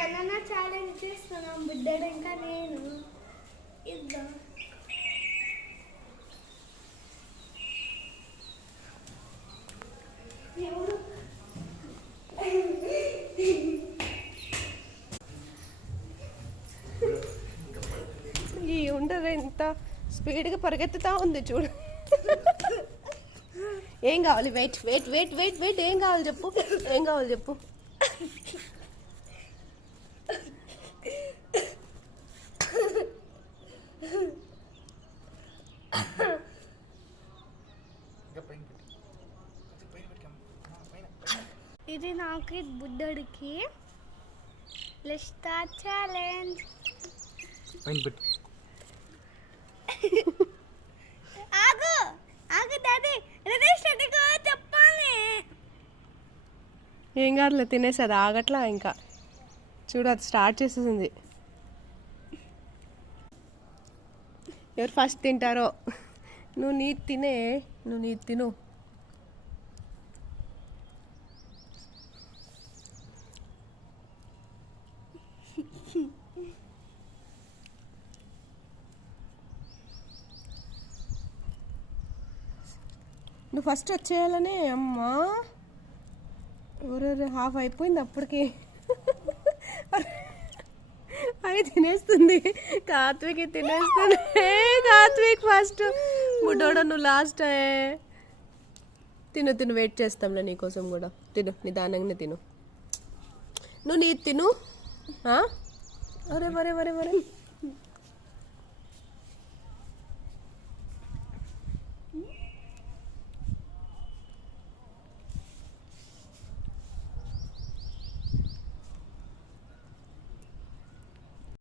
Banana challenge చేస్తున్నాం బుడ్డడు ఇంకా నేను ఇద్దాం. ఈ ఉండదు ఎంత స్పీడ్గా పరిగెత్తుతా ఉంది చూడు. ఏం కావాలి? Wait wait wait wait wait ఏం కావాలి చెప్పు, ఏం కావాలి చెప్పు. ఇది నాకు బుడ్డడికి లిస్టా ఛాలెంజ్. ఆగు ఆగు డాడీ రెడీగా చెప్పాలి. ఏం కాదులే తినేసి అది ఆగట్లా ఇంకా చూడు అది స్టార్ట్ చేసేసింది. ఎవరు ఫస్ట్ తింటారో. నువ్వు నీది తినే, నువ్వు నీది తిను. నువ్వు ఫస్ట్ వచ్చేయాలనే అమ్మా. ఎవరెవరు హాఫ్ అయిపోయింది అప్పటికి. అది తినేస్తుంది, కార్తీక్ తినేస్తుంది. కార్తీక్ ఫస్ట్, బుడ్డోడా నువ్వు లాస్ట్. తిను తిను, వెయిట్ చేస్తాంలే నీకోసం కూడా. తిను నిదానంగానే తిను. నువ్వు నీ తిను. అరే వరే వరే వరే